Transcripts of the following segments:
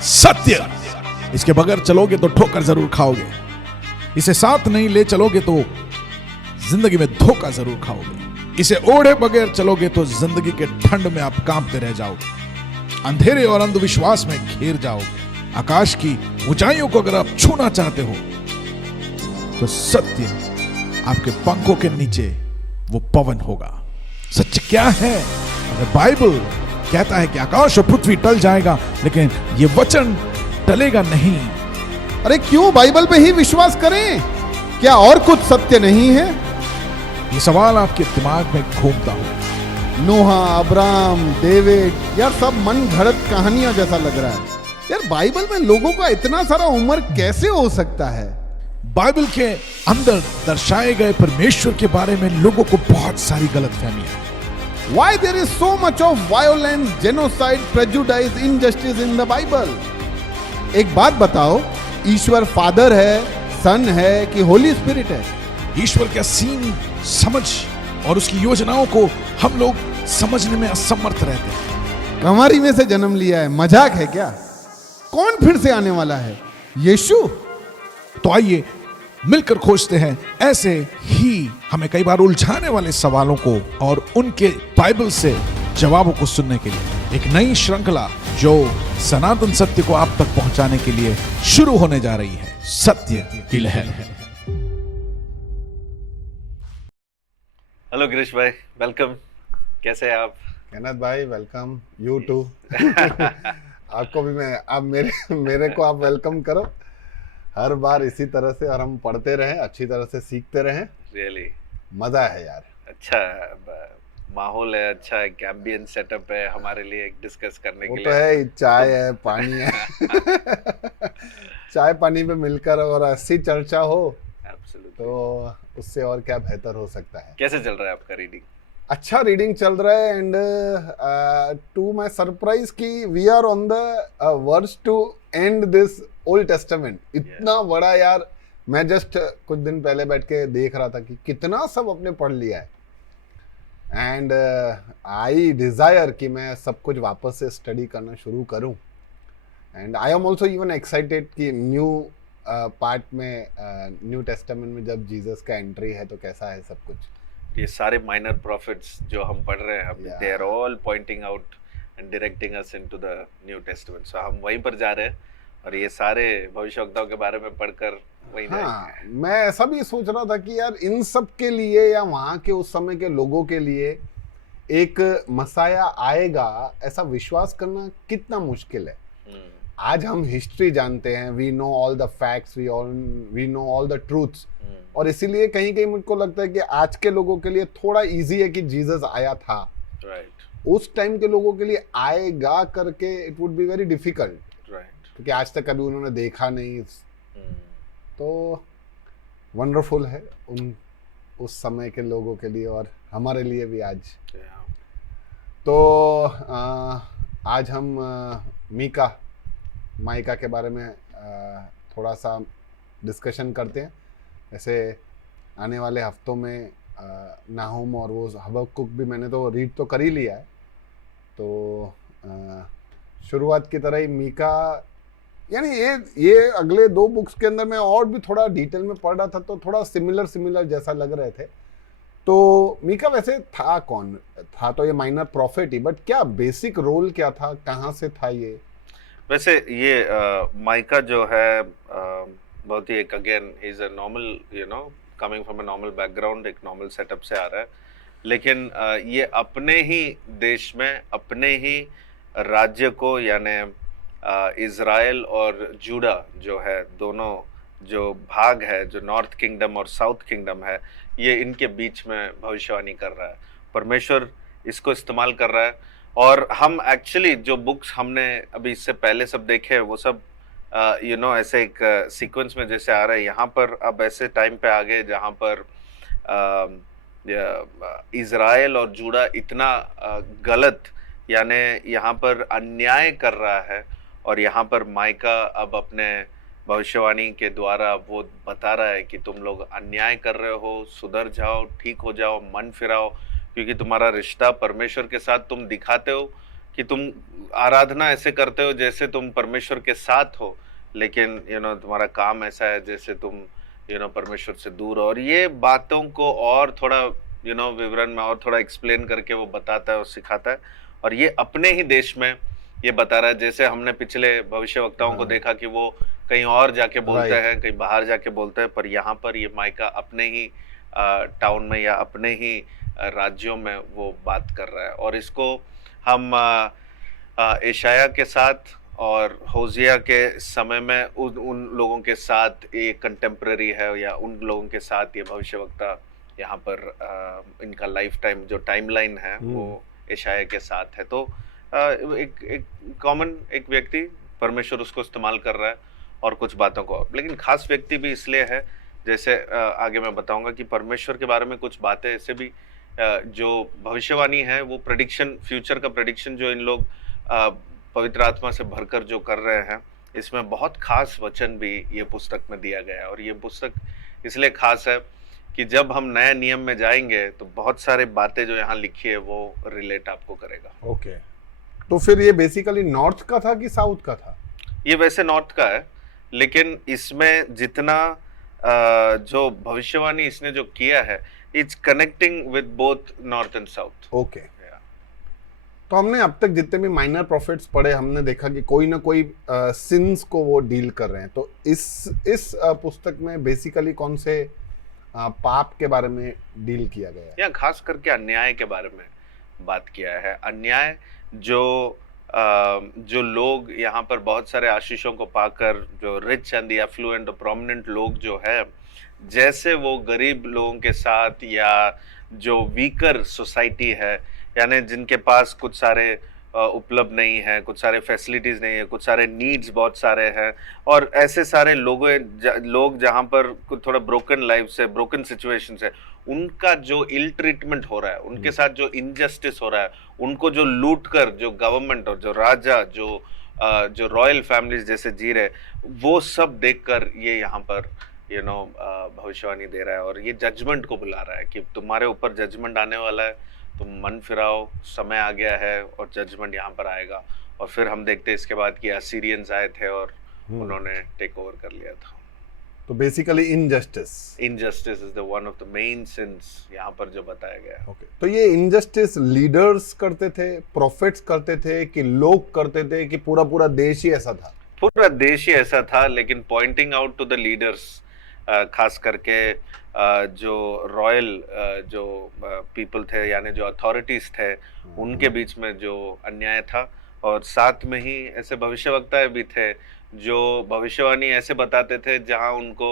सत्य। इसके बगैर चलोगे तो ठोकर जरूर खाओगे, इसे साथ नहीं ले चलोगे तो जिंदगी में धोखा जरूर खाओगे, इसे ओढ़े बगैर चलोगे तो जिंदगी के ठंड में आप कांपते रह जाओगे, अंधेरे और अंधविश्वास में घिर जाओगे। आकाश की ऊंचाइयों को अगर आप छूना चाहते हो तो सत्य आपके पंखों के नीचे वो पवन होगा। सत्य क्या है? अगर बाइबल कहता है कि आकाश और पृथ्वी टल जाएगा लेकिन ये वचन टलेगा नहीं। अरे क्यों बाइबल पे ही विश्वास करें? क्या और कुछ सत्य नहीं है? ये सवाल आपके दिमाग में घूमता हो। नोहा, अब्राहम, डेविड, यार सब मन घड़त कहानियां जैसा लग रहा है। यार बाइबल में लोगों का इतना सारा उम्र कैसे हो सकता है? बाइबल के अंदर दर्शाए गए परमेश्वर के बारे में लोगों को बहुत सारी गलतफहमियां। Why there is so much of violence, genocide, prejudice, injustice in the Bible? एक बात बताओ, ईश्वर फादर है, सन है कि होली स्पिरिट है? ईश्वर का सीन समझ और उसकी योजनाओं को हम लोग समझने में असमर्थ रहते हैं। कमारी में से जन्म लिया है, मजाक है क्या? कौन फिर से आने वाला है? यीशु? तो आइए मिलकर खोजते हैं ऐसे ही हमें कई बार उलझाने वाले सवालों को और उनके बाइबल से जवाबों को सुनने के लिए एक नई श्रृंखला जो सनातन सत्य को आप तक पहुंचाने के लिए शुरू होने जा रही है, सत्य की लहर। हेलो गिरीश भाई, वेलकम। कैसे हैं आप? कन्नत भाई वेलकम, यू टू। आपको भी मैं, आप मेरे को आप वेलकम करो हर बार इसी तरह से, और हम पढ़ते रहें, अच्छी तरह से सीखते रहें। रियली मजा है यार। अच्छा माहौल है, अच्छा एक एम्बियंस सेटअप है हमारे लिए एक डिस्कस करने वो के तो लिए। है, चाय है, पानी है। चाय पानी में मिलकर और अच्छी चर्चा हो एब्सोल्युटली। तो उससे और क्या बेहतर हो सकता है। कैसे चल रहा है आपका रीडिंग? अच्छा रीडिंग चल रहा है, एंड टू माय सरप्राइज कि we are on the verse two and this Old Testament. इतना बड़ा यार, मैं जस्ट कुछ दिन पहले बैठ के देख रहा था कि कितना सब अपने पढ़ लिया है, एंड आई डिजायर कि मैं सब कुछ वापस से स्टडी करना शुरू करूं, and I am also even excited कि न्यू पार्ट में, न्यू टेस्टामेंट में जब जीसस का एंट्री है तो कैसा है सब कुछ। ये सारे माइनर प्रॉफिट्स जो हम पढ़ रहे हैं अभी, they are all pointing out and directing us into the new testament. So हम वहीं पर जा रहे हैं और ये सारे भविष्यवक्ताओं के बारे में पढ़कर वहीं जाएंगे। मैं ऐसा भी सोच रहा था कि यार इन सब के लिए या वहां के उस समय के लोगों के लिए एक मसाया आएगा, ऐसा विश्वास करना कितना मुश्किल है। आज हम हिस्ट्री जानते हैं, we know all the facts, we know all the truths, और इसीलिए कहीं कहीं मुझको लगता है कि आज के लोगों के लिए थोड़ा इजी है कि जीसस आया था। राइट। उस टाइम के लोगों के लिए आएगा करके it would be very difficult, right. क्योंकि आज तक कभी उन्होंने देखा नहीं। तो वंडरफुल है उस समय के लोगों के लिए और हमारे लिए भी आज। तो आज हम माइका के बारे में थोड़ा सा डिस्कशन करते हैं। ऐसे आने वाले हफ्तों में नाहुम और वो हबक्कुक भी मैंने तो रीड तो कर ही लिया है, तो शुरुआत की तरह ही मीका, यानी ये अगले 2 बुक्स के अंदर मैं और भी थोड़ा डिटेल में पढ़ रहा था तो थोड़ा सिमिलर जैसा लग रहे थे। तो मीका वैसे था कौन था? तो ये माइनर प्रॉफिट ही, बट क्या बेसिक रोल क्या था, कहाँ से था ये? वैसे ये माइका जो है बहुत ही एक, again is a normal, you know, coming from a normal background, एक नॉर्मल सेटअप से आ रहा है, लेकिन ये अपने ही देश में अपने ही राज्य को, यानी इज़राइल और जूडा जो है, दोनों जो भाग है, जो नॉर्थ किंगडम और साउथ किंगडम है, ये इनके बीच में भविष्यवाणी कर रहा है। परमेश्वर इसको इस्तेमाल कर रहा है। और हम एक्चुअली जो बुक्स हमने अभी इससे पहले सब देखे, वो सब यू नो ऐसे एक सीक्वेंस में जैसे आ रहा है। यहाँ पर अब ऐसे टाइम पे आ गए जहाँ पर इज़राइल और जूडा इतना गलत, यानी यहाँ पर अन्याय कर रहा है, और यहाँ पर माइका अब अपने भविष्यवाणी के द्वारा वो बता रहा है कि तुम लोग अन्याय कर रहे हो, सुधर जाओ, ठीक हो जाओ, मन फिराओ, क्योंकि तुम्हारा रिश्ता परमेश्वर के साथ तुम दिखाते हो कि तुम आराधना ऐसे करते हो जैसे तुम परमेश्वर के साथ हो, लेकिन तुम्हारा काम ऐसा है जैसे तुम परमेश्वर से दूर हो। और ये बातों को और थोड़ा विवरण में और थोड़ा एक्सप्लेन करके वो बताता है और सिखाता है। और ये अपने ही देश में ये बता रहा है, जैसे हमने पिछले भविष्यवक्ताओं को देखा कि वो कहीं और जाके बोलते हैं, कहीं बाहर जाके बोलते हैं, पर यहाँ पर ये माइका अपने ही टाउन में या अपने ही राज्यों में वो बात कर रहा है। और इसको हम एशाया के साथ और होजिया के समय में उन लोगों के साथ ये कंटेम्प्रेरी है, या उन लोगों के साथ ये भविष्यवक्ता यहाँ पर इनका लाइफ टाइम जो टाइमलाइन है वो एशाया के साथ है। तो एक कॉमन एक व्यक्ति, परमेश्वर उसको इस्तेमाल कर रहा है और कुछ बातों को, लेकिन खास व्यक्ति भी इसलिए है, जैसे आगे मैं बताऊंगा कि परमेश्वर के बारे में कुछ बातें ऐसे भी जो भविष्यवाणी है, वो प्रेडिक्शन, फ्यूचर का प्रेडिक्शन जो इन लोग पवित्र आत्मा से भरकर जो कर रहे हैं, इसमें बहुत खास वचन भी ये पुस्तक में दिया गया है। और ये पुस्तक इसलिए खास है कि जब हम नए नियम में जाएंगे तो बहुत सारे बातें जो यहाँ लिखी है वो रिलेट आपको करेगा। ओके, तो फिर ये बेसिकली नॉर्थ का था कि साउथ का था? ये वैसे नॉर्थ का है, लेकिन इसमें जितना जो भविष्यवाणी इसने जो किया है, it's connecting with both north and south. Okay, तो हमने अब तक जितने भी माइनर प्रॉफिट्स पढ़े, हमने देखा कि कोई ना कोई सिंस को वो डील कर रहे हैं। तो इस पुस्तक में बेसिकली कौन से पाप के बारे में डील किया गया है? या खास करके अन्याय के बारे में बात किया है। अन्याय जो लोग यहाँ पर बहुत सारे आशीषों को पाकर, जो rich and the affluent prominent लोग जो है, जैसे वो गरीब लोगों के साथ, या जो वीकर सोसाइटी है, यानी जिनके पास कुछ सारे उपलब्ध नहीं है, कुछ सारे फैसिलिटीज नहीं है, कुछ सारे नीड्स बहुत सारे हैं, और ऐसे सारे लोग जहाँ पर कुछ थोड़ा ब्रोकन लाइफ से, ब्रोकन सिचुएशन है, उनका जो इल ट्रीटमेंट हो रहा है, उनके साथ जो इनजस्टिस हो रहा है, उनको जो लूट कर जो गवर्नमेंट और जो राजा, जो रॉयल फैमिलीज जैसे जी रहे, वो सब देखकर ये यहाँ पर भविष्यवाणी दे रहा है। और ये जजमेंट को बुला रहा है कि तुम्हारे ऊपर जजमेंट आने वाला है, तुम मन फिराओ, समय आ गया है और जजमेंट यहाँ पर आएगा। और फिर हम देखते हैं इसके बाद कि असीरियंस आए थे और उन्होंने टेक ओवर कर लिया था। तो basically injustice is the one of the main since यहाँ पर जो बताया गया है। ओके, तो ये इनजस्टिस लीडर्स करते थे, प्रॉफिट्स करते थे, कि लोग करते थे, कि पूरा देश ही ऐसा था? पूरा देश ही ऐसा था, लेकिन pointing out to the leaders, खास करके जो रॉयल जो पीपल थे, यानी जो अथॉरिटीज थे, उनके बीच में जो अन्याय था। और साथ में ही ऐसे भविष्यवक्ता भी थे जो भविष्यवाणी ऐसे बताते थे जहां उनको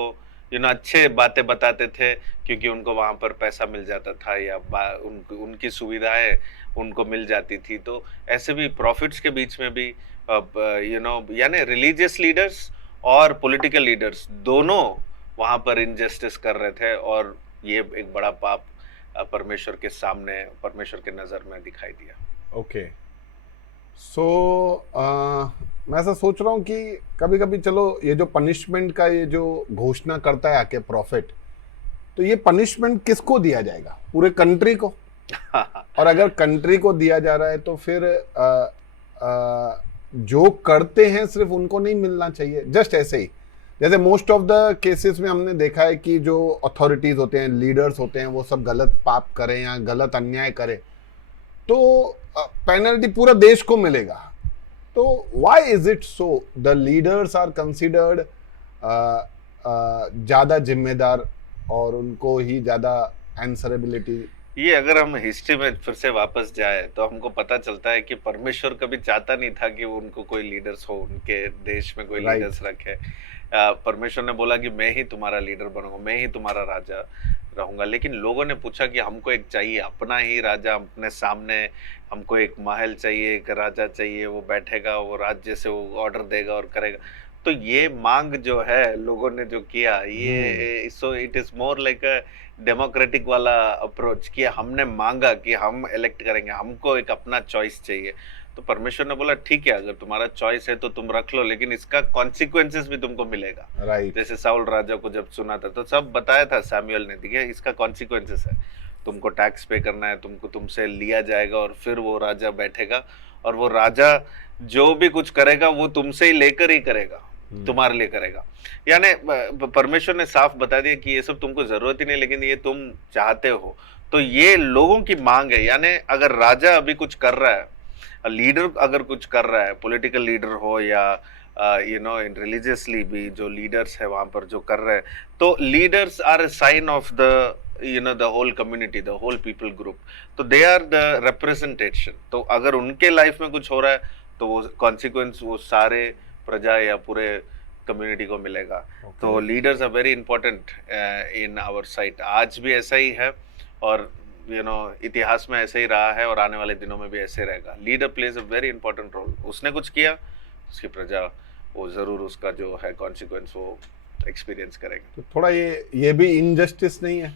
अच्छे बातें बताते थे, क्योंकि उनको वहां पर पैसा मिल जाता था, या उनकी सुविधाएं उनको मिल जाती थी। तो ऐसे भी प्रॉफिट्स के बीच में भी यानी रिलीजियस लीडर्स और पॉलिटिकल लीडर्स दोनों वहां पर इनजस्टिस कर रहे थे, और ये एक बड़ा पाप परमेश्वर के सामने, परमेश्वर के नजर में दिखाई दिया। ओके, सो मैं ऐसा सोच रहा हूँ कि कभी कभी चलो ये जो पनिशमेंट का ये जो घोषणा करता है आके प्रॉफिट, तो ये पनिशमेंट किसको दिया जाएगा? पूरे कंट्री को? और अगर कंट्री को दिया जा रहा है तो फिर जो करते हैं सिर्फ उनको नहीं मिलना चाहिए? जस्ट ऐसे ही जैसे मोस्ट ऑफ द केसेस में हमने देखा है कि जो अथॉरिटीज होते हैं, लीडर्स होते हैं, वो सब गलत पाप करें या गलत अन्याय करें तो पेनल्टी पूरा देश को मिलेगा। तो why is it so the leaders are considered ज्यादा जिम्मेदार और उनको ही ज्यादा आंसरेबिलिटी? ये अगर हम हिस्ट्री में फिर से वापस जाए तो हमको पता चलता है कि परमेश्वर कभी चाहता नहीं था कि उनको कोई लीडर्स हो, उनके देश में कोई लीडर्स रखे। परमेश्वर ने बोला कि मैं ही तुम्हारा लीडर बनूंगा, मैं ही तुम्हारा राजा रहूंगा। लेकिन लोगों ने पूछा कि हमको एक चाहिए, अपना ही राजा अपने सामने, हमको एक महल चाहिए, एक राजा चाहिए, वो बैठेगा, वो राज्य से वो ऑर्डर देगा और करेगा। तो ये मांग जो है लोगों ने जो किया, ये so it is more like a democratic वाला अप्रोच, कि हमने मांगा कि हम इलेक्ट करेंगे, हमको एक अपना चॉइस चाहिए। तो परमेश्वर ने बोला ठीक है, अगर तुम्हारा चॉइस है तो तुम रख लो, लेकिन इसका कॉन्सिक्वेंसेस भी तुमको मिलेगा। राइट। जैसे साउल राजा को जब सुना था तो सब बताया था सैमुअल ने, ठीक है, इसका कॉन्सिक्वेंसेस है। तुमको टैक्स पे करना है, तुमको तुमसे लिया जाएगा और फिर वो राजा बैठेगा और वो राजा जो भी कुछ करेगा वो तुमसे ही लेकर ही करेगा, तुम्हारे लिए करेगा। यानी परमेश्वर ने साफ बता दिया कि ये सब तुमको जरूरत ही नहीं, लेकिन ये तुम चाहते हो। तो ये लोगों की मांग है। यानी अगर राजा अभी कुछ कर रहा है, लीडर अगर कुछ कर रहा है, पॉलिटिकल लीडर हो या इन रिलीजियसली भी जो लीडर्स है वहां पर जो कर रहे हैं, तो leaders are a sign of the the whole community, the whole people group. तो दे आर द रिप्रेजेंटेशन। तो अगर उनके लाइफ में कुछ हो रहा है तो वो कॉन्सिक्वेंस वो सारे प्रजा या पूरे कम्युनिटी को मिलेगा। तो leaders are very important in our sight. आज भी ऐसा ही है और इतिहास में ऐसे ही रहा है और आने वाले दिनों में भी ऐसे रहेगा। Leader plays a very important role. उसने कुछ किया, उसकी प्रजा वो जरूर उसका जो है कॉन्सिक्वेंस वो एक्सपीरियंस करेंगे। तो थोड़ा ये भी इनजस्टिस नहीं है?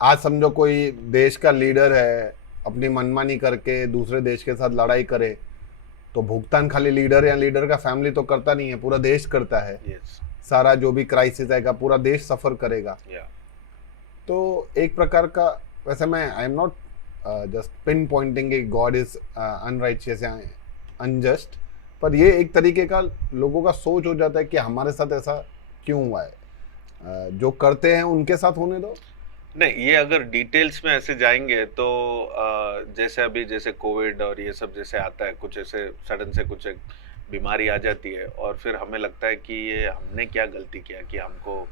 आज समझो कोई देश का लीडर है, अपनी मनमानी करके दूसरे देश के साथ लड़ाई करे, तो भुगतान खाली लीडर या लीडर का फैमिली तो करता नहीं है, पूरा देश करता है। yes. सारा जो भी क्राइसिस आएगा पूरा देश सफर करेगा। तो एक प्रकार का, वैसे मैं I am not just pinpointing कि गॉड इज अनराइचियस या अनजस्ट, पर ये एक तरीके का लोगों का सोच हो जाता है कि हमारे साथ ऐसा क्यों हुआ है, जो करते हैं उनके साथ होने दो। नहीं, ये अगर डिटेल्स में ऐसे जाएंगे तो जैसे अभी जैसे कोविड और ये सब जैसे आता है, कुछ ऐसे सडन से कुछ एक बीमारी आ जाती है और फिर हमें लगता है कि ये हमने क्या गलती किया कि हमको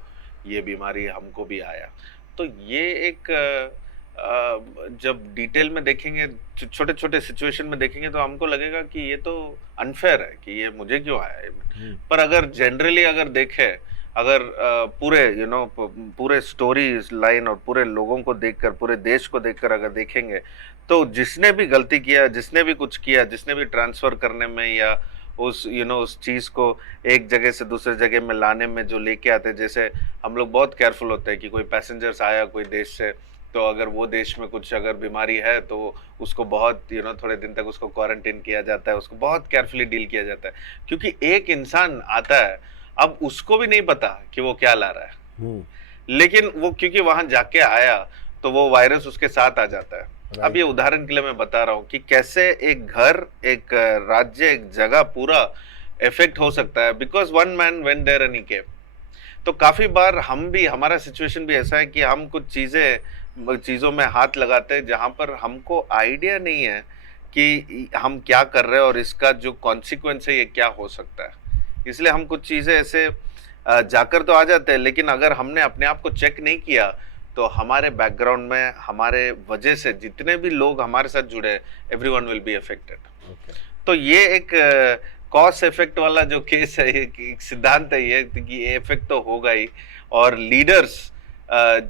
ये बीमारी हमको भी आया। तो ये एक जब डिटेल में देखेंगे, छोटे छोटे सिचुएशन में देखेंगे तो हमको लगेगा कि ये तो अनफेयर है कि ये मुझे क्यों आया है। पर अगर जनरली अगर देखें, अगर पूरे पूरे स्टोरी लाइन और पूरे लोगों को देखकर, पूरे देश को देखकर अगर देखेंगे तो जिसने भी गलती किया, जिसने भी कुछ किया, जिसने भी ट्रांसफर करने में या उस उस चीज को एक जगह से दूसरे जगह में लाने में जो लेके आते हैं, जैसे हम लोग बहुत केयरफुल होते हैं कि कोई पैसेंजर्स आया कोई देश से, तो अगर वो देश में कुछ अगर बीमारी है तो उसको बहुत थोड़े दिन तक उसको क्वारंटाइन किया जाता है, उसको बहुत केयरफुली डील किया जाता है। क्योंकि एक इंसान आता है, अब उसको भी नहीं पता कि वो क्या ला रहा है, लेकिन वो क्योंकि वहां जाके आया तो वो वायरस उसके साथ आ जाता है। अब ये उदाहरण के लिए मैं बता रहा हूँ कि कैसे एक घर, एक राज्य, एक जगह पूरा इफेक्ट हो सकता है because one man went there and he came. तो काफी बार हम भी, हमारा सिचुएशन भी ऐसा है कि हम कुछ चीजों में हाथ लगाते हैं जहां पर हमको आइडिया नहीं है कि हम क्या कर रहे हैं और इसका जो कॉन्सिक्वेंस है ये क्या हो सकता है। इसलिए हम कुछ चीजें ऐसे जाकर तो आ जाते हैं, लेकिन अगर हमने अपने आप को चेक नहीं किया तो हमारे बैकग्राउंड में, हमारे वजह से जितने भी लोग हमारे साथ जुड़े, एवरीवन विल बी अफेक्टेड। तो ये एक कॉज इफेक्ट वाला जो केस है, एक सिद्धांत है ये कि ये इफेक्ट तो होगा ही। और लीडर्स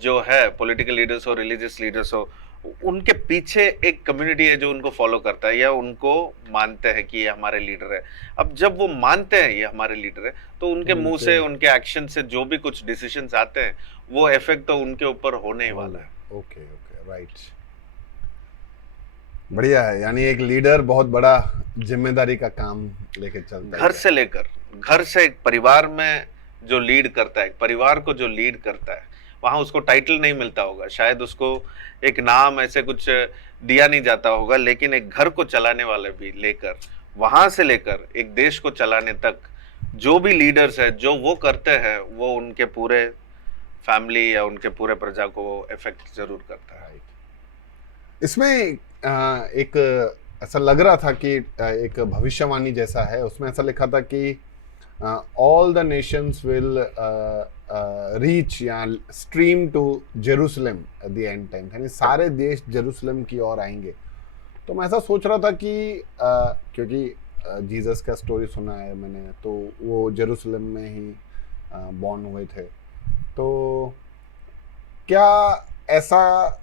जो है, पॉलिटिकल लीडर्स हो, रिलीजियस लीडर्स हो, उनके पीछे एक कम्युनिटी है जो उनको फॉलो करता है या उनको मानते हैं कि ये हमारे लीडर है। अब जब वो मानते हैं ये हमारे लीडर है तो उनके मुंह से, उनके एक्शन से जो भी कुछ डिसीजंस आते हैं वो इफेक्ट तो उनके ऊपर होने ही वाला है। ओके, राइट, बढ़िया है। यानी एक लीडर बहुत बड़ा जिम्मेदारी का काम लेके चलता है। घर से लेकर, घर से एक परिवार में जो लीड करता है, परिवार को जो लीड करता है, वहां उसको टाइटल नहीं मिलता होगा, शायद उसको एक नाम ऐसे कुछ दिया नहीं जाता होगा, लेकिन एक घर को चलाने वाले भी लेकर, वहां से लेकर एक देश को चलाने तक जो भी लीडर्स है, जो वो करते हैं वो उनके पूरे फैमिली या उनके पूरे प्रजा को इफेक्ट जरूर करता है। इसमें एक ऐसा लग रहा था कि एक भविष्यवाणी जैसा है, उसमें ऐसा लिखा था कि all the nations will reach या stream to Jerusalem at the end time, यानी सारे देश जेरूसलम की ओर आएंगे। तो मैं ऐसा सोच रहा था कि क्योंकि जीसस का स्टोरी सुना है मैंने, तो वो जेरूसलम में ही बॉर्न हुए थे। तो क्या ऐसा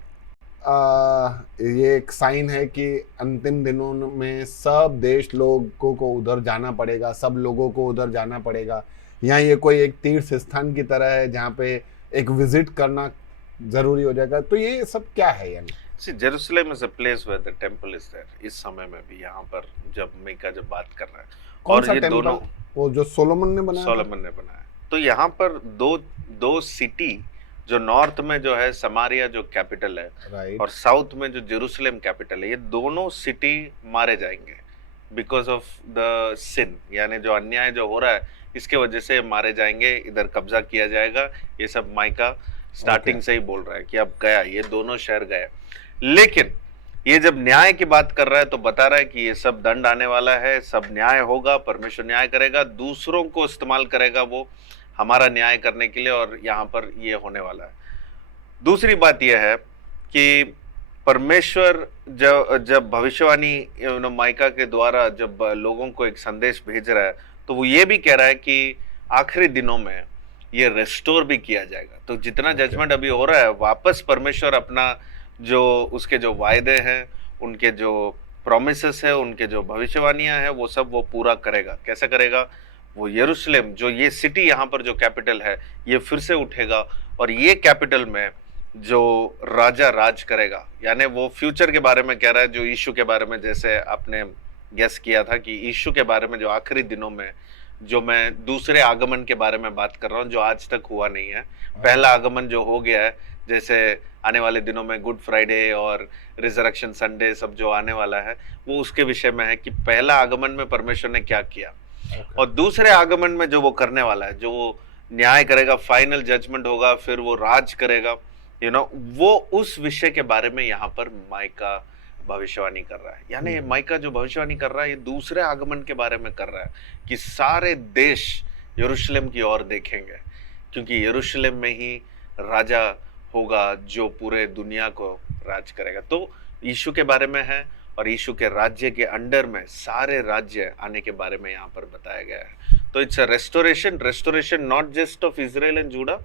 ये एक साइन है कि अंतिम दिनों में सब देश लोगों को उधर जाना पड़ेगा, सब लोगों को उधर जाना पड़ेगा, या ये कोई एक तीर्थ स्थान की तरह है जहाँ पे एक विजिट करना जरूरी हो जाएगा? तो ये सब क्या है? यानी Jerusalem is a place where the temple is there. इस समय में भी यहाँ पर जब मीका जब बात कर रहा है, कौन सा टेंपल? वो जो सोलोमन ने बनाया। सोलोमन ने बनाया। तो यहाँ पर दो सिटी जो नॉर्थ में जो है समारिया जो कैपिटल है राइट और साउथ में जो जेरूशलेम कैपिटल है, ये दोनों सिटी मारे जाएंगे बिकॉज ऑफ द सिन, यानी जो अन्याय जो हो रहा है इसके वजह से मारे जाएंगे, इधर कब्जा किया जाएगा। ये सब माइका स्टार्टिंग से ही बोल रहा है कि अब गया, ये दोनों शहर गए। लेकिन ये जब न्याय की बात कर रहा है तो बता रहा है कि ये सब दंड आने वाला है, सब न्याय होगा, परमेश्वर न्याय करेगा, दूसरों को इस्तेमाल करेगा वो हमारा न्याय करने के लिए, और यहाँ पर ये होने वाला है। दूसरी बात यह है कि परमेश्वर जब भविष्यवाणी माइका के द्वारा जब लोगों को एक संदेश भेज रहा है तो वो ये भी कह रहा है कि आखिरी दिनों में ये रेस्टोर भी किया जाएगा। तो जितना जजमेंट अभी हो रहा है, वापस परमेश्वर अपना जो उसके जो वायदे हैं, उनके जो प्रॉमिसेस है, उनके जो भविष्यवाणियां हैं, वो सब वो पूरा करेगा। कैसे करेगा? वो यरूशलेम जो ये सिटी यहाँ पर जो कैपिटल है, ये फिर से उठेगा और ये कैपिटल में जो राजा राज करेगा। यानी वो फ्यूचर के बारे में कह रहा है, जो यीशु के बारे में जैसे आपने गेस किया था कि यीशु के बारे में जो आखिरी दिनों में, जो मैं दूसरे आगमन के बारे में बात कर रहा हूँ जो आज तक हुआ नहीं है। पहला आगमन जो हो गया है, जैसे आने वाले दिनों में गुड फ्राइडे और रिजरेक्शन संडे सब जो आने वाला है, वो उसके विषय में है कि पहला आगमन में परमेश्वर ने क्या किया और दूसरे आगमन में जो वो करने वाला है, जो वो न्याय करेगा, फाइनल जजमेंट होगा, फिर वो राज करेगा, वो उस विषय के बारे में यहाँ पर माइका भविष्यवाणी कर रहा है। यानी माइका जो भविष्यवाणी कर रहा है, ये दूसरे आगमन के बारे में कर रहा है कि सारे देश यरूशलेम की ओर देखेंगे, क्योंकि यरूशलेम में ही राजा होगा जो पूरे दुनिया को राज करेगा। तो यीशु के बारे में है और यीशु के राज्य के अंडर में सारे राज्य आने के बारे में यहाँ पर बताया गया है। तो it's a restoration not just of Israel and Judah,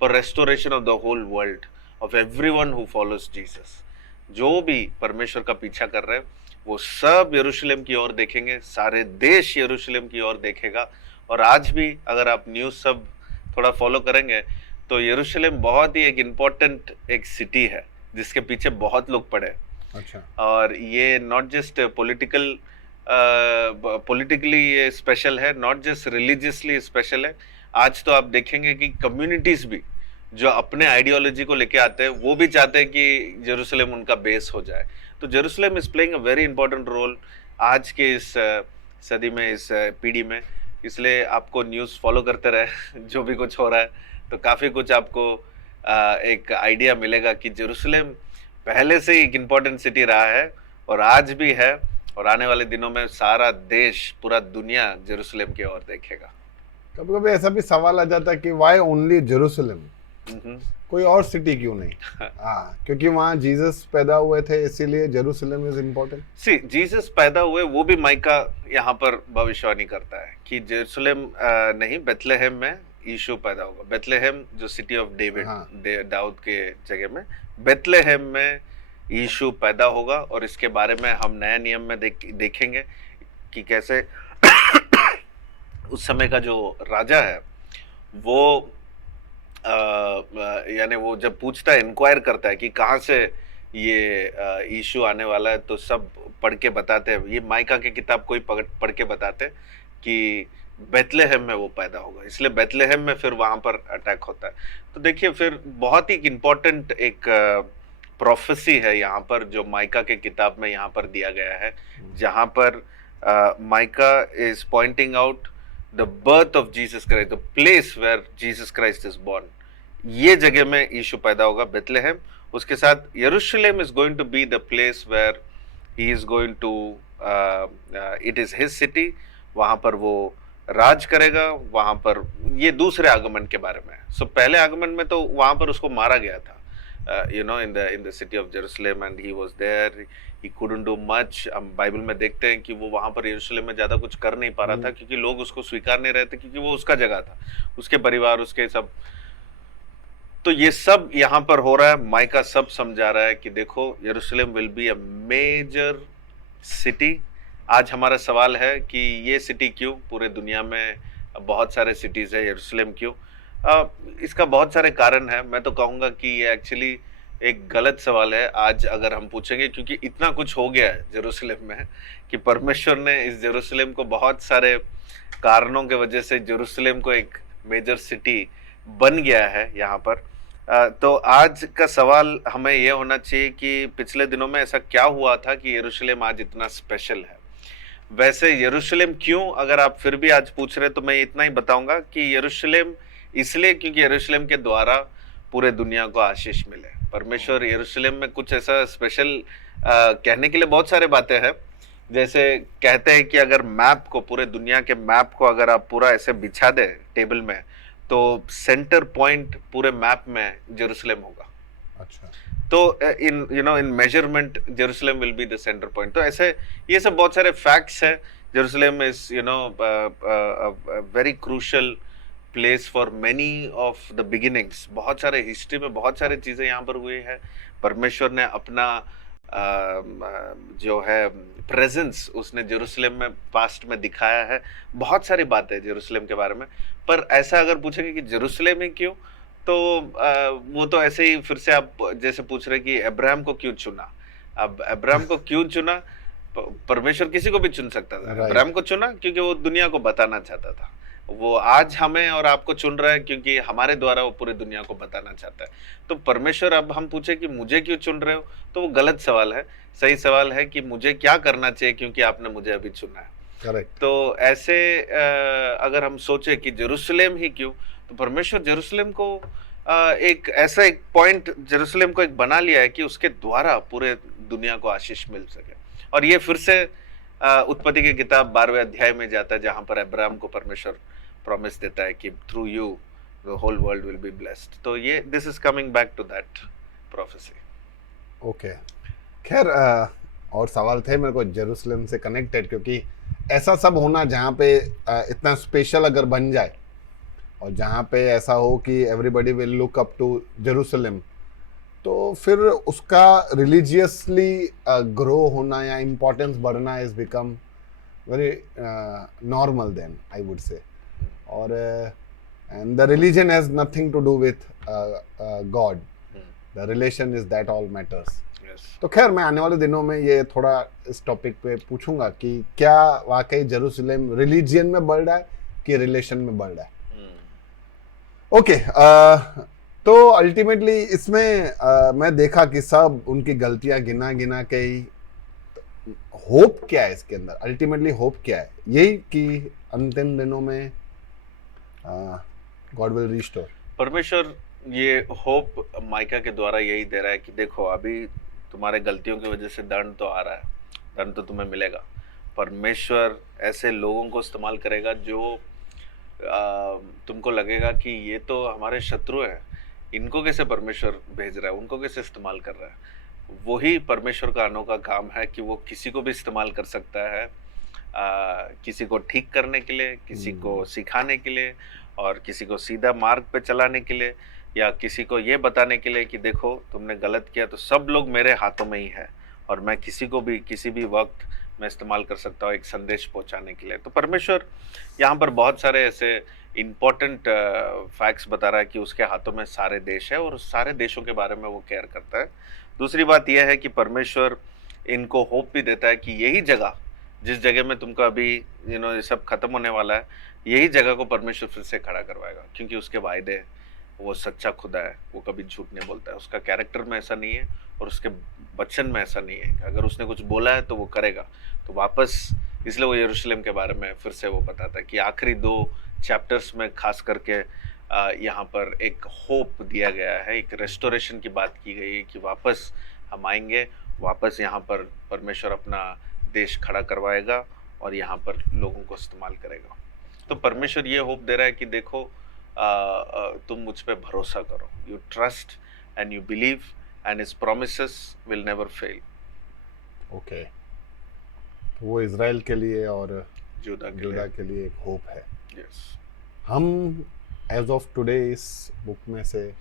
पर restoration of the whole world, of everyone who follows Jesus. जो भी परमेश्वर का पीछा कर रहे हैं वो सब यरूशलेम की ओर देखेंगे, सारे देश यरूशलेम की ओर देखेगा। और आज भी अगर आप न्यूज़ सब थोड़ा फॉलो करेंगे तो यरूशलेम बहुत ही एक इम्पोर्टेंट एक सिटी है जिसके पीछे बहुत लोग पड़े। अच्छा। और ये नॉट जस्ट पॉलिटिकली ये स्पेशल है, नॉट जस्ट रिलीजियसली स्पेशल है। आज तो आप देखेंगे कि कम्युनिटीज भी जो अपने आइडियोलॉजी को लेके आते हैं, वो भी चाहते हैं कि जेरूशलेम उनका बेस हो जाए। तो Jerusalem is playing a very important role आज के इस सदी में, इस पीढ़ी में। इसलिए आपको न्यूज़ फॉलो करते रहे जो भी कुछ हो रहा है, तो काफ़ी कुछ आपको एक आइडिया मिलेगा कि जेरूशलेम पहले से ही एक इम्पॉर्टेंट सिटी रहा है और आज भी है, और आने वाले दिनों में सारा देश, पूरा दुनिया जेरूशलेम की ओर देखेगा। कभी कभी ऐसा भी सवाल आ जाता है कि वाई ओनली जेरूशलेम, कोई और सिटी क्यों नहीं? हाँ, क्योंकि वहाँ जीसस पैदा हुए थे, इसीलिए Jerusalem is important. C Jesus पैदा हुए, वो भी माइका यहाँ पर भविष्यवाणी करता है कि जेरूशलेम नहीं, बेथलेहेम में यीशु पैदा होगा। बेथलेहेम जो सिटी ऑफ डेविड, दाऊद के जगह में, बेथलेहेम में यीशु पैदा होगा। और इसके बारे में हम नया नियम में देखेंगे कि कैसे उस समय का जो राजा है वो यानी वो जब पूछता है, इंक्वायर करता है कि कहाँ से ये यीशु आने वाला है, तो सब पढ़ के बताते हैं। ये माइका की किताब कोई पढ़ के बताते हैं कि बेथलेहेम में वो पैदा होगा, इसलिए बेथलेहेम में फिर वहाँ पर अटैक होता है। तो देखिए, फिर बहुत ही इम्पोर्टेंट एक प्रोफेसी है यहाँ पर जो माइका के किताब में यहाँ पर दिया गया है, जहाँ पर Micah is pointing out the birth of Jesus Christ, the place where Jesus Christ is born. ये जगह में यीशु पैदा होगा, बेथलेहेम। उसके साथ Jerusalem is going to be the place where he is going to, it is his city, वहाँ पर वो राज करेगा। वहाँ पर ये दूसरे आगमन के बारे में। सो पहले आगमन में तो वहाँ पर उसको मारा गया था, in the city of Jerusalem, and he was there, he couldn't do much। हम बाइबल में देखते हैं कि वो वहाँ पर यरूशलेम में ज़्यादा कुछ कर नहीं पा रहा था, क्योंकि लोग उसको स्वीकार नहीं रहे थे, क्योंकि वो उसका जगह था, उसके परिवार, उसके सब। तो ये सब यहाँ पर हो रहा है। माइका सब समझा रहा है कि देखो, Jerusalem will be a major city. आज हमारा सवाल है कि ये सिटी क्यों? पूरे दुनिया में बहुत सारे सिटीज़ है, यरूशलेम क्यों? इसका बहुत सारे कारण है। मैं तो कहूँगा कि ये एक्चुअली एक गलत सवाल है आज अगर हम पूछेंगे, क्योंकि इतना कुछ हो गया है जेरूशलेम में कि परमेश्वर ने इस जेरूशलेम को बहुत सारे कारणों के वजह से जेरूशलेम को एक मेजर सिटी बन गया है यहाँ पर। तो आज का सवाल हमें यह होना चाहिए कि पिछले दिनों में ऐसा क्या हुआ था कि यरूशलेम आज इतना स्पेशल है। वैसे यरूशलेम क्यों, अगर आप फिर भी आज पूछ रहे तो मैं इतना ही बताऊंगा कि यरूशलेम इसलिए क्योंकि यरूशलेम के द्वारा पूरे दुनिया को आशीष मिले। परमेश्वर यरूशलेम में कुछ ऐसा स्पेशल कहने के लिए बहुत सारे बातें हैं। जैसे कहते हैं कि अगर मैप को, पूरे दुनिया के मैप को अगर आप पूरा ऐसे बिछा दे टेबल में, तो सेंटर पॉइंट पूरे मैप में जेरूसलम होगा। अच्छा। तो इन इन measurement Jerusalem will be the centre point. तो ऐसे ये सब बहुत सारे फैक्ट्स हैं। Jerusalem is very crucial place for many of the beginnings. बहुत सारे हिस्ट्री में बहुत सारे चीजें यहाँ पर हुई है। परमेश्वर ने अपना जो है प्रेजेंस उसने जेरूसलम में पास्ट में दिखाया है। बहुत सारी बातें हैं जेरूसलम के बारे में। पर ऐसा अगर पूछेंगे कि जेरूसलम ही क्यों, तो वो तो ऐसे ही फिर से आप जैसे पूछ रहे कि अब्राहम को क्यों चुना। अब अब्राहम को क्यों चुना? परमेश्वर किसी को भी चुन सकता था। अब्राहम को चुना क्योंकि वो दुनिया को बताना चाहता था। वो आज हमें और आपको चुन रहा है क्योंकि हमारे द्वारा वो पूरी दुनिया को बताना चाहता है। तो परमेश्वर, अब हम पूछे कि मुझे क्यों चुन रहे हो, तो वो गलत सवाल है। सही सवाल है कि मुझे क्या करना चाहिए क्योंकि आपने मुझे अभी चुना है। करेक्ट। तो ऐसे अगर हम सोचे कि जेरूसलम ही क्यों, तो परमेश्वर जेरूसलम को एक ऐसा एक पॉइंट जेरूसलम को एक बना लिया है कि उसके द्वारा पूरे दुनिया को आशीष मिल सके। और ये फिर से उत्पत्ति की किताब 12वें अध्याय में जाता है, जहां पर अब्राहम को परमेश्वर प्रॉमिस देता है कि through you the whole world will be blessed. तो ये this is coming back to that prophecy. Okay, खैर और सवाल थे मेरे को जेरूसलम से कनेक्टेड, क्योंकि ऐसा सब होना जहाँ पे इतना स्पेशल अगर बन जाए और जहाँ पे ऐसा हो कि everybody will look up to Jerusalem, तो फिर उसका रिलीजियसली ग्रो होना या इम्पोर्टेंस बढ़ना is become very normal then, I would say. और and the religion has nothing to do with God, the relation is that all matters. तो खैर मैं आने वाले दिनों में ये थोड़ा इस टॉपिक पे पूछूंगा कि क्या वाकई जेरूसलम रिलीजियन में बढ़ रहा है कि रिलेशन में बढ़ रहा है। ओके, तो अल्टीमेटली इसमें मैं देखा कि सब उनकी गलतियां गिना गिना के ही, होप क्या है इसके अंदर? अल्टीमेटली होप क्या है? यही कि अंतिम दिनों में गॉड विल रिस्टोर। परमेश्वर ये होप माइका के द्वारा यही दे रहा है कि देखो, अभी तुम्हारे गलतियों की वजह से दंड तो आ रहा है, दंड तो तुम्हें मिलेगा। परमेश्वर ऐसे लोगों को इस्तेमाल करेगा जो तुमको लगेगा कि ये तो हमारे शत्रु हैं, इनको कैसे परमेश्वर भेज रहा है, उनको कैसे इस्तेमाल कर रहा है। वही परमेश्वर का अनोखा काम है कि वो किसी को भी इस्तेमाल कर सकता है, किसी को ठीक करने के लिए, किसी को सिखाने के लिए, और किसी को सीधा मार्ग पे चलाने के लिए, या किसी को ये बताने के लिए कि देखो तुमने गलत किया तो सब लोग मेरे हाथों में ही है और मैं किसी को भी किसी भी वक्त मैं इस्तेमाल कर सकता हूँ एक संदेश पहुंचाने के लिए। तो परमेश्वर यहाँ पर बहुत सारे ऐसे इम्पोर्टेंट फैक्ट्स बता रहा है कि उसके हाथों में सारे देश है और उस सारे देशों के बारे में वो केयर करता है। दूसरी बात यह है कि परमेश्वर इनको होप भी देता है कि यही जगह, जिस जगह में तुमको अभी ये सब खत्म होने वाला है, यही जगह को परमेश्वर फिर से खड़ा करवाएगा, क्योंकि उसके वायदे हैं। वो सच्चा खुदा है, वो कभी झूठ नहीं बोलता है। उसका कैरेक्टर में ऐसा नहीं है और उसके वचन में ऐसा नहीं है। अगर उसने कुछ बोला है तो वो करेगा। तो वापस इसलिए वो यरूशलेम के बारे में फिर से वो बताता है कि आखिरी 2 चैप्टर्स में खास करके यहाँ पर एक होप दिया गया है, एक रेस्टोरेशन की बात की गई है कि वापस हम आएंगे, वापस यहाँ पर परमेश्वर अपना देश खड़ा करवाएगा और यहाँ पर लोगों को इस्तेमाल करेगा। तो परमेश्वर ये होप दे रहा है कि देखो, तुम मुझ पे भरोसा करो, you trust and you believe and his promises will never fail. Okay, वो इजराइल के लिए और यूदा के लिए एक होप है। यस, हम एज ऑफ टुडे इस बुक में से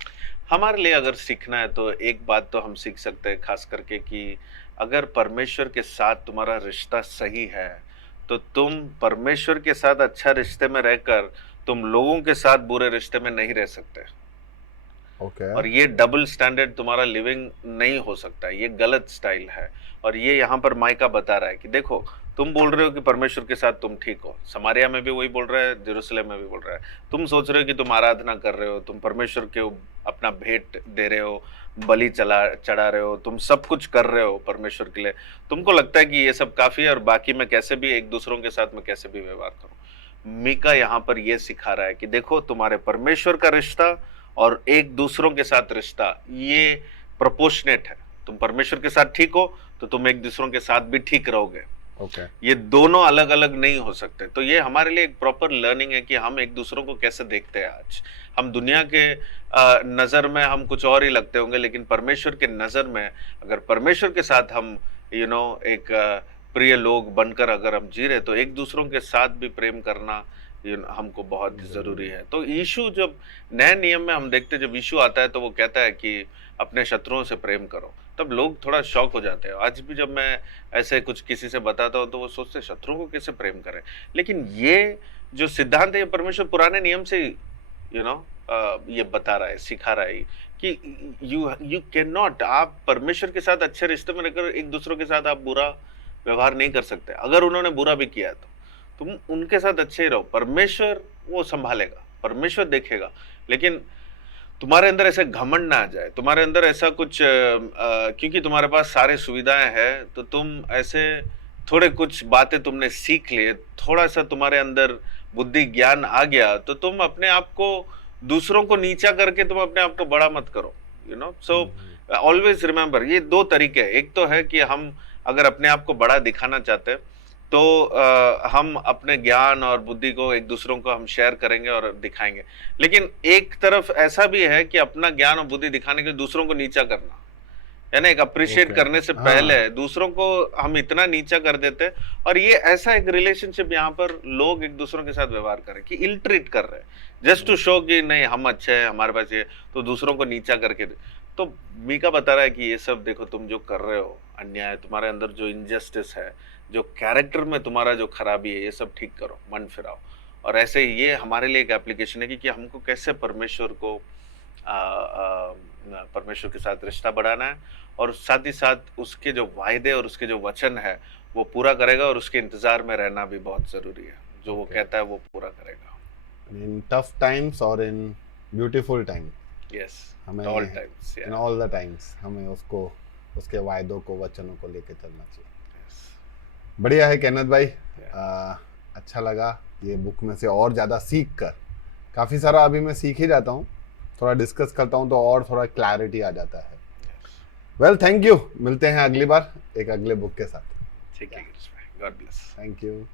हमारे लिए अगर सीखना है तो एक बात तो हम सीख सकते हैं, खास करके कि अगर परमेश्वर के साथ तुम्हारा रिश्ता सही है तो तुम परमेश्वर के साथ अच्छा रिश्ते में रहकर तुम लोगों के साथ बुरे रिश्ते में नहीं रह सकते। ओके। और ये डबल स्टैंडर्ड तुम्हारा लिविंग नहीं हो सकता, ये गलत स्टाइल है। और ये यहाँ पर माइका बता रहा है कि देखो, तुम बोल रहे हो कि परमेश्वर के साथ तुम ठीक हो, समारिया में भी वही बोल रहा है, जेरूसलम में भी बोल रहा है। तुम सोच रहे हो कि तुम आराधना कर रहे हो, तुम परमेश्वर के अपना भेंट दे रहे हो, बलि चढ़ा रहे हो, तुम सब कुछ कर रहे हो परमेश्वर के लिए, तुमको लगता है कि ये सब काफी है और बाकी मैं कैसे भी एक दूसरों के साथ में कैसे भी व्यवहार करूं। मीका यहाँ पर ये सिखा रहा है कि देखो तुम्हारे परमेश्वर का रिश्ता और एक दूसरों के साथ रिश्ता ये प्रोपोर्शनेट है। तुम परमेश्वर के साथ ठीक हो तो तुम एक दूसरों के साथ भी ठीक रहोगे। ये दोनों अलग अलग नहीं हो सकते। तो ये हमारे लिए एक प्रॉपर लर्निंग है कि हम एक दूसरों को कैसे देखते हैं। आज हम दुनिया के नजर में हम कुछ और ही लगते होंगे, लेकिन परमेश्वर के नजर में अगर परमेश्वर के साथ हम एक प्रिय लोग बनकर अगर हम जी रहे तो एक दूसरों के साथ भी प्रेम करना हमको बहुत जरूरी है। तो यीशु जब नए नियम में हम देखते, जब यीशु आता है तो वो कहता है कि अपने शत्रुओं से प्रेम करो, तब लोग थोड़ा शॉक हो जाते हैं। आज भी जब मैं ऐसे कुछ किसी से बताता हूँ तो वो सोचते शत्रुओं को कैसे प्रेम करें, लेकिन ये जो सिद्धांत है ये परमेश्वर पुराने नियम से ये बता रहा है, सिखा रहा है कि यू कैन नॉट, आप परमेश्वर के साथ अच्छे रिश्ते में रहकर एक दूसरों के साथ आप बुरा व्यवहार नहीं कर सकते। अगर उन्होंने बुरा भी किया तो तुम उनके साथ अच्छे ही रहो, परमेश्वर वो संभालेगा, परमेश्वर देखेगा। लेकिन तुम्हारे अंदर ऐसे घमंड ना आ जाए, तुम्हारे अंदर ऐसा कुछ क्योंकि तुम्हारे पास सारे सुविधाएं हैं तो तुम ऐसे थोड़े कुछ बातें तुमने सीख लिए, थोड़ा सा तुम्हारे अंदर बुद्धि ज्ञान आ गया तो तुम अपने आप को दूसरों को नीचा करके तुम अपने आप को बड़ा मत करो। सो ऑलवेज रिमेंबर, ये दो तरीके हैं। एक तो है कि हम अगर अपने आप को बड़ा दिखाना चाहते हैं तो हम अपने ज्ञान और बुद्धि को एक दूसरों को हम शेयर करेंगे और दिखाएंगे। लेकिन एक तरफ ऐसा भी है कि अपना ज्ञान और बुद्धि दिखाने के लिए दूसरों को नीचा करना, यानी एक अप्रिशिएट करने से पहले दूसरों को हम इतना नीचा कर देते हैं। और ये ऐसा एक रिलेशनशिप यहाँ पर लोग एक दूसरों के साथ व्यवहार करें कि इल ट्रीट कर रहे हैं जस्ट टू शो कि नहीं हम अच्छे हैं, हमारे पास ये, तो दूसरों को नीचा करके। तो मीका बता रहा है कि ये सब देखो तुम जो कर रहे हो अन्याय, तुम्हारे अंदर जो इनजस्टिस है, जो कैरेक्टर में तुम्हारा जो खराबी है, ये सब ठीक करो, मन फिराओ। और ऐसे ये हमारे लिए एक एप्लीकेशन है कि हमको कैसे परमेश्वर को परमेश्वर के साथ रिश्ता बढ़ाना है और साथ ही साथ उसके जो वायदे और उसके जो वचन है वो पूरा करेगा और उसके इंतजार में रहना भी बहुत जरूरी है। जो वो कहता है वो पूरा करेगा। इन टफ टाइम्स और इन ब्यूटीफुल टाइम, यस, हमें all times, in all the times हमें उसको, उसके वायदों को, वचनों को लेके चलना चाहिए। बढ़िया है केनेथ भाई, अच्छा लगा ये बुक में से और ज़्यादा सीख कर। काफ़ी सारा अभी मैं सीख ही जाता हूँ, थोड़ा डिस्कस करता हूँ तो और थोड़ा क्लैरिटी आ जाता है। वेल, थैंक यू, मिलते हैं अगली बार एक अगले बुक के साथ। ठीक है, गॉड ब्लेस, थैंक यू।